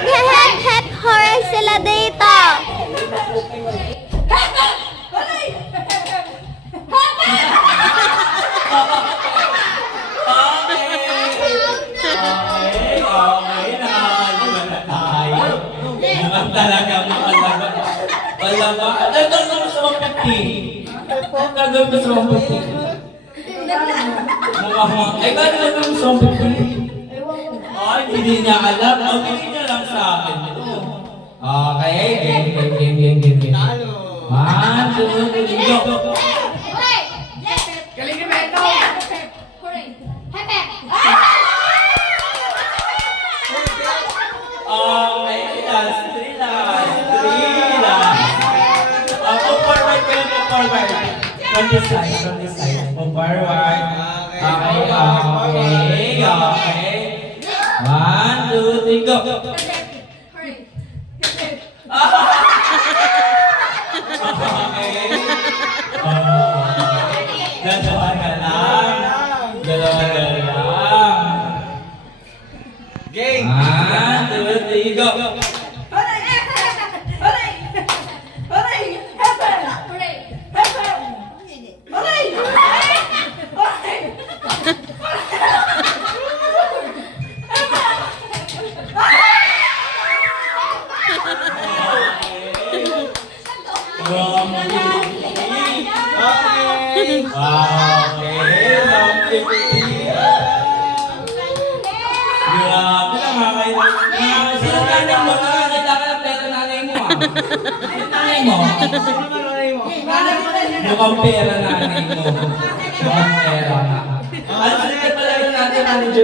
Nag-hep-hep horror sila dito. Talaga makalaba. Malaba. Nagdagdag mo sa 150. Nagdagdag mo sa 150. Ay, ba nagdagdag mo sa 150? Ay, hindi niya alam. O, hindi niya lang sa akin. Okay, game. 1, 2, 3, go. Galing ni Beto! Okay, last 3 last. Move forward kayo, move forward. From this side. Move forward. Okay. 1, 2, 3, go. Dalawa ka lang. Game! 1, 2, 3, go. Grabe, nakakailan. Sino nanay mo? Nakakita ka ng pera nanay mo ah. Sino nanay mo? Mukhang pera nanay mo. Mukhang pera. Ano sila pala yung natin manager?